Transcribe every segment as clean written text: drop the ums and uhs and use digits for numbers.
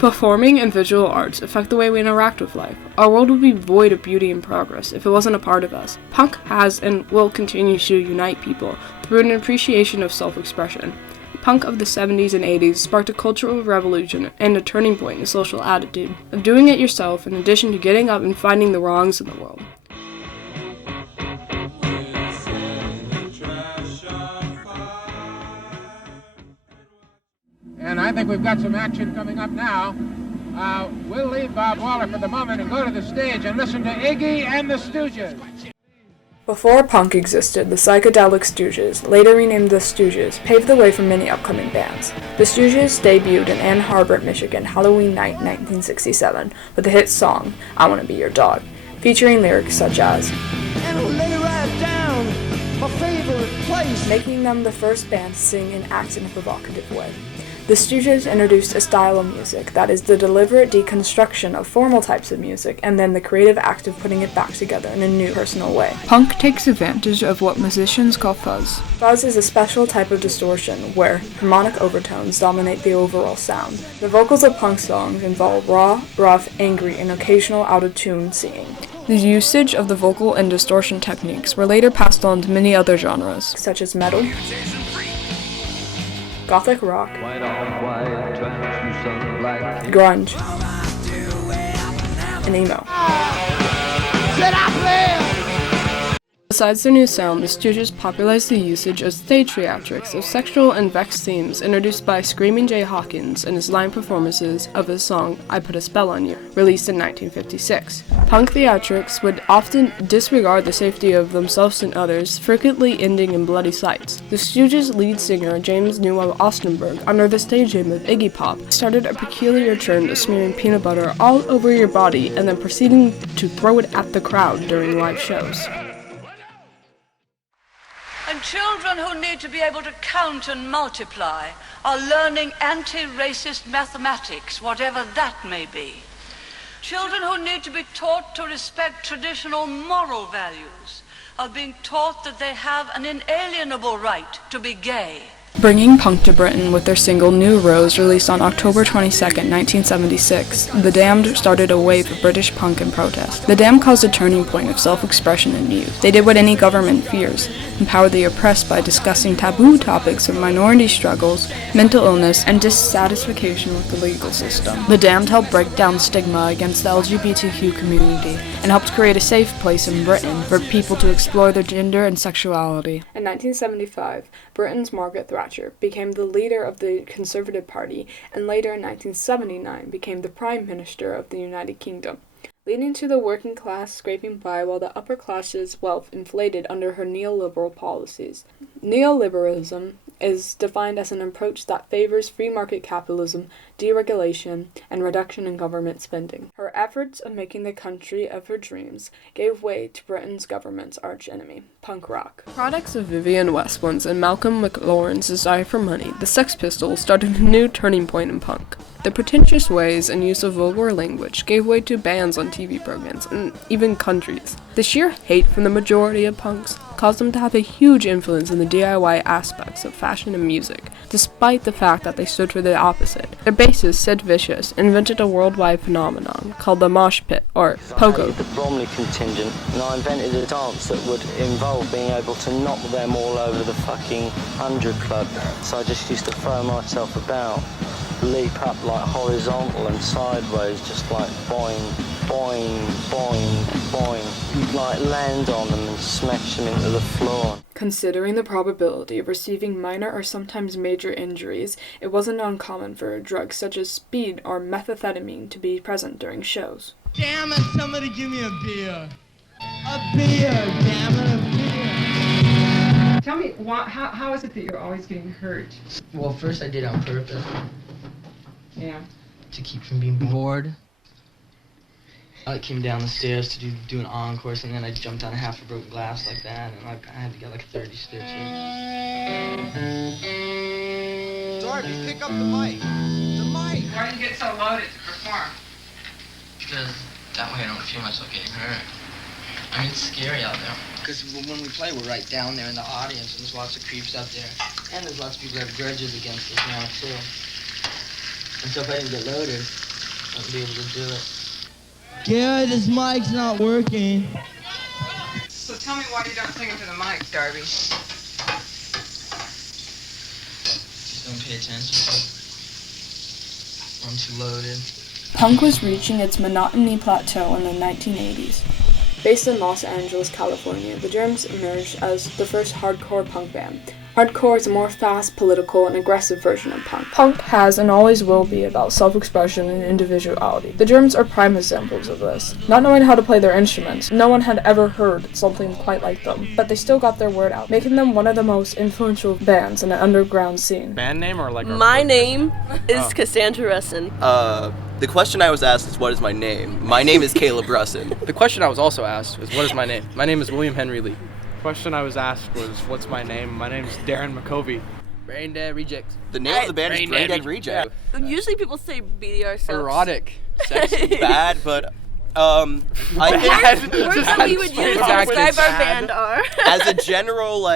Performing and visual arts affect the way we interact with life. Our world would be void of beauty and progress if it wasn't a part of us. Punk has and will continue to unite people through an appreciation of self-expression. Punk of the 70s and 80s sparked a cultural revolution and a turning point in social attitude of doing it yourself in addition to getting up and finding the wrongs in the world. And I think we've got some action coming up now. We'll leave Bob Waller for the moment and go to the stage and listen to Iggy and the Stooges. Before punk existed, the Psychedelic Stooges, later renamed the Stooges, paved the way for many upcoming bands. The Stooges debuted in Ann Arbor, Michigan, Halloween night 1967, with the hit song, I Wanna Be Your Dog, featuring lyrics such as, And I'll lay right down my favorite place, making them the first band to sing and act in a provocative way. The Stooges introduced a style of music that is the deliberate deconstruction of formal types of music and then the creative act of putting it back together in a new personal way. Punk takes advantage of what musicians call fuzz. Fuzz is a special type of distortion where harmonic overtones dominate the overall sound. The vocals of punk songs involve raw, rough, angry, and occasional out-of-tune singing. The usage of the vocal and distortion techniques were later passed on to many other genres, such as metal, gothic rock, grunge, and emo. Besides their new sound, the Stooges popularized the usage of stage theatrics of sexual and vexed themes introduced by Screaming Jay Hawkins in his live performances of his song I Put a Spell on You, released in 1956. Punk theatrics would often disregard the safety of themselves and others, frequently ending in bloody sights. The Stooges' lead singer, James Newell Ostenberg, under the stage name of Iggy Pop, started a peculiar trend of smearing peanut butter all over your body and then proceeding to throw it at the crowd during live shows. And children who need to be able to count and multiply are learning anti-racist mathematics, whatever that may be. Children who need to be taught to respect traditional moral values are being taught that they have an inalienable right to be gay. Bringing punk to Britain with their single New Rose, released on October 22, 1976, The Damned started a wave of British punk and protest. The Damned caused a turning point of self-expression in youth. They did what any government fears, empower the oppressed by discussing taboo topics of minority struggles, mental illness, and dissatisfaction with the legal system. The Damned helped break down stigma against the LGBTQ community and helped create a safe place in Britain for people to explore their gender and sexuality. In 1975, Britain's Margaret Thatcher became the leader of the Conservative Party and later in 1979 became the Prime Minister of the United Kingdom, leading to the working class scraping by while the upper class's wealth inflated under her neoliberal policies. Neoliberalism is defined as an approach that favors free market capitalism, deregulation, and reduction in government spending. Her efforts of making the country of her dreams gave way to Britain's government's archenemy, punk rock. Products of Vivienne Westwood's and Malcolm McLaurin's desire for money, the Sex Pistols started a new turning point in punk. Their pretentious ways and use of vulgar language gave way to bans on TV programs and even countries. The sheer hate from the majority of punks caused them to have a huge influence in the DIY aspects of fashion and music, despite the fact that they stood for the opposite. Their bassist, Sid Vicious, invented a worldwide phenomenon called the mosh pit, or pogo. The Bromley contingent, and I invented a dance that would involve being able to knock them all over the fucking 100 Club. So I just used to throw myself about, leap up like horizontal and sideways, just like boing, boing, boing, boing. You'd like land on them and smash them into the floor. Considering the probability of receiving minor or sometimes major injuries, it wasn't uncommon for drugs such as speed or methamphetamine to be present during shows. Damn it, somebody give me a beer. A beer, damn it, a beer. Tell me, how is it that you're always getting hurt? Well, first I did it on purpose. Yeah. To keep from being bored. I came down the stairs to do an encore, and then I jumped on half a broken glass like that, and I had to get like 30 stitches. Darby, pick up the mic. The mic. Why do you get so loaded to perform? Because that way I don't feel myself getting hurt. I mean, it's scary out there. Because when we play, we're right down there in the audience, and there's lots of creeps out there. And there's lots of people that have grudges against us now, too. And so if I didn't get loaded, I'll be able to do it. Garrett, this mic's not working. So tell me why you don't sing into the mic, Darby. Just don't pay attention. I'm too loaded. Punk was reaching its monotony plateau in the 1980s. Based in Los Angeles, California, the Germs emerged as the first hardcore punk band. Hardcore is a more fast, political, and aggressive version of punk. Punk has and always will be about self-expression and individuality. The Germs are prime examples of this. Not knowing how to play their instruments, no one had ever heard something quite like them, but they still got their word out, making them one of the most influential bands in the underground scene. Band name or like My name is Cassandra Russin. The question I was asked is, what is my name? My name is Caleb Russin. The question I was also asked was, what is my name? My name is William Henry Lee. The question I was asked was, what's my name? My name's Darren McCovey. Brain Dead Rejects. The name of the band is Brain Dead Reject. Usually people say BDR sucks. Erotic. Sexy, bad, but I think Words that we would use to describe our band are. as a general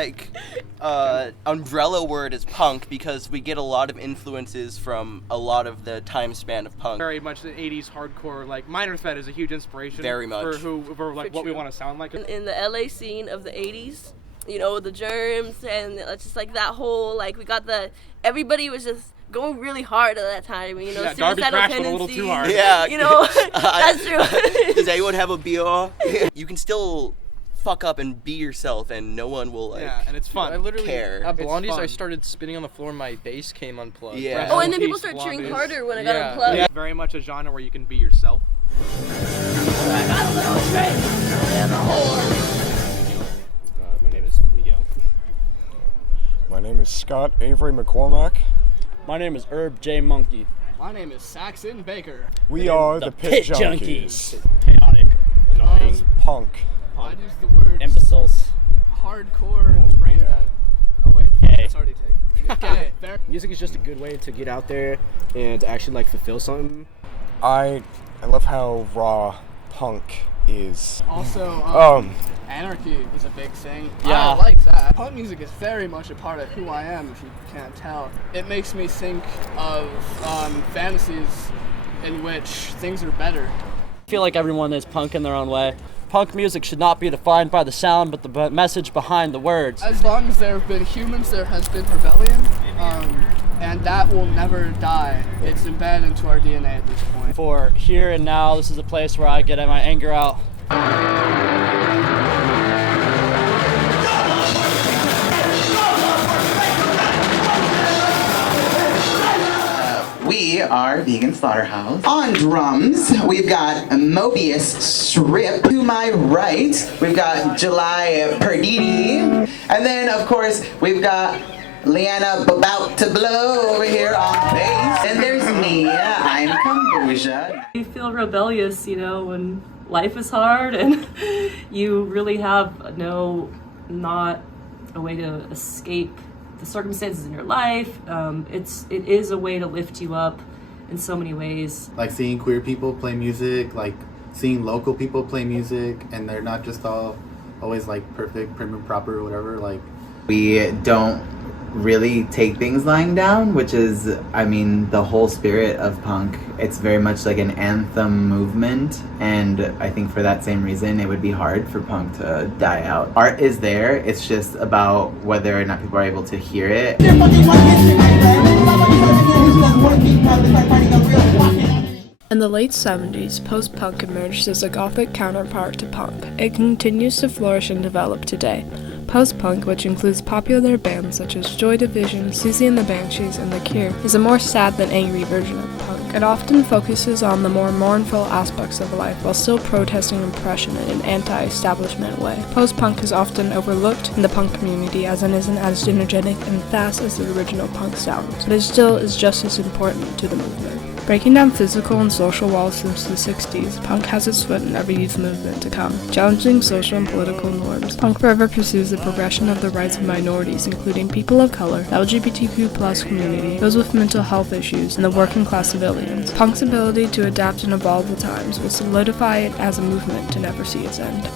umbrella word is punk, because we get a lot of influences from a lot of the time span of punk. Very much the 80s hardcore, like Minor Threat is a huge inspiration. Very much. For what we want to sound like. In the LA scene of the 80s, you know, the Germs and just like that whole, like we got everybody was just going really hard at that time, you know, yeah, Darby suicidal crashed tendencies. a little too hard. Yeah. You know, that's true. Does anyone have a BR? You can still fuck up and be yourself, and no one will and it's fun. I literally care. At Blondie's, I started spinning on the floor and my bass came unplugged. Yeah. Oh, and then people start cheering harder when I got unplugged. Yeah, very much a genre where you can be yourself. My name is Miguel. My name is Scott Avery McCormack. My name is Herb J. Monkey. My name is Saxon Baker. We are the Pit Junkies. Chaotic, annoying, punk. I use the words imbeciles, hardcore and brain dead. Oh wait, that's already taken. Okay, fair. Music is just a good way to get out there and to actually like fulfill something. I love how raw punk is. Also, anarchy is a big thing. Yeah. I like that. Punk music is very much a part of who I am, if you can't tell. It makes me think of fantasies in which things are better. I feel like everyone is punk in their own way. Punk music should not be defined by the sound, but the message behind the words. As long as there have been humans, there has been rebellion, and that will never die. It's embedded into our DNA at this point. For here and now, this is a place where I get my anger out. We are Vegan Slaughterhouse. On drums, we've got Mobius Strip. To my right, we've got July Perditi. And then, of course, we've got Leanna About to Blow over here on bass. And there's me, I'm Kombucha. You feel rebellious, you know, when life is hard and you really have not a way to escape the circumstances in your life. It is a way to lift you up in so many ways. Like seeing queer people play music, like seeing local people play music, and they're not just always like perfect, prim and proper or whatever. Like we don't really take things lying down, which is, I mean, the whole spirit of punk. It's very much like an anthem movement, and I think for that same reason it would be hard for punk to die out. Art is there, it's just about whether or not people are able to hear it. In the late 70s, post-punk emerged as a gothic counterpart to punk. It continues to flourish and develop today. Post-punk, which includes popular bands such as Joy Division, Siouxsie and the Banshees, and The Cure, is a more sad than angry version of punk. It often focuses on the more mournful aspects of life while still protesting oppression in an anti-establishment way. Post-punk is often overlooked in the punk community as it isn't as energetic and fast as the original punk sound, but it still is just as important to the movement. Breaking down physical and social walls since the 60s, punk has its foot in every youth movement to come, challenging social and political norms. Punk forever pursues the progression of the rights of minorities, including people of color, the LGBTQ+ community, those with mental health issues, and the working class civilians. Punk's ability to adapt and evolve with times will solidify it as a movement to never see its end.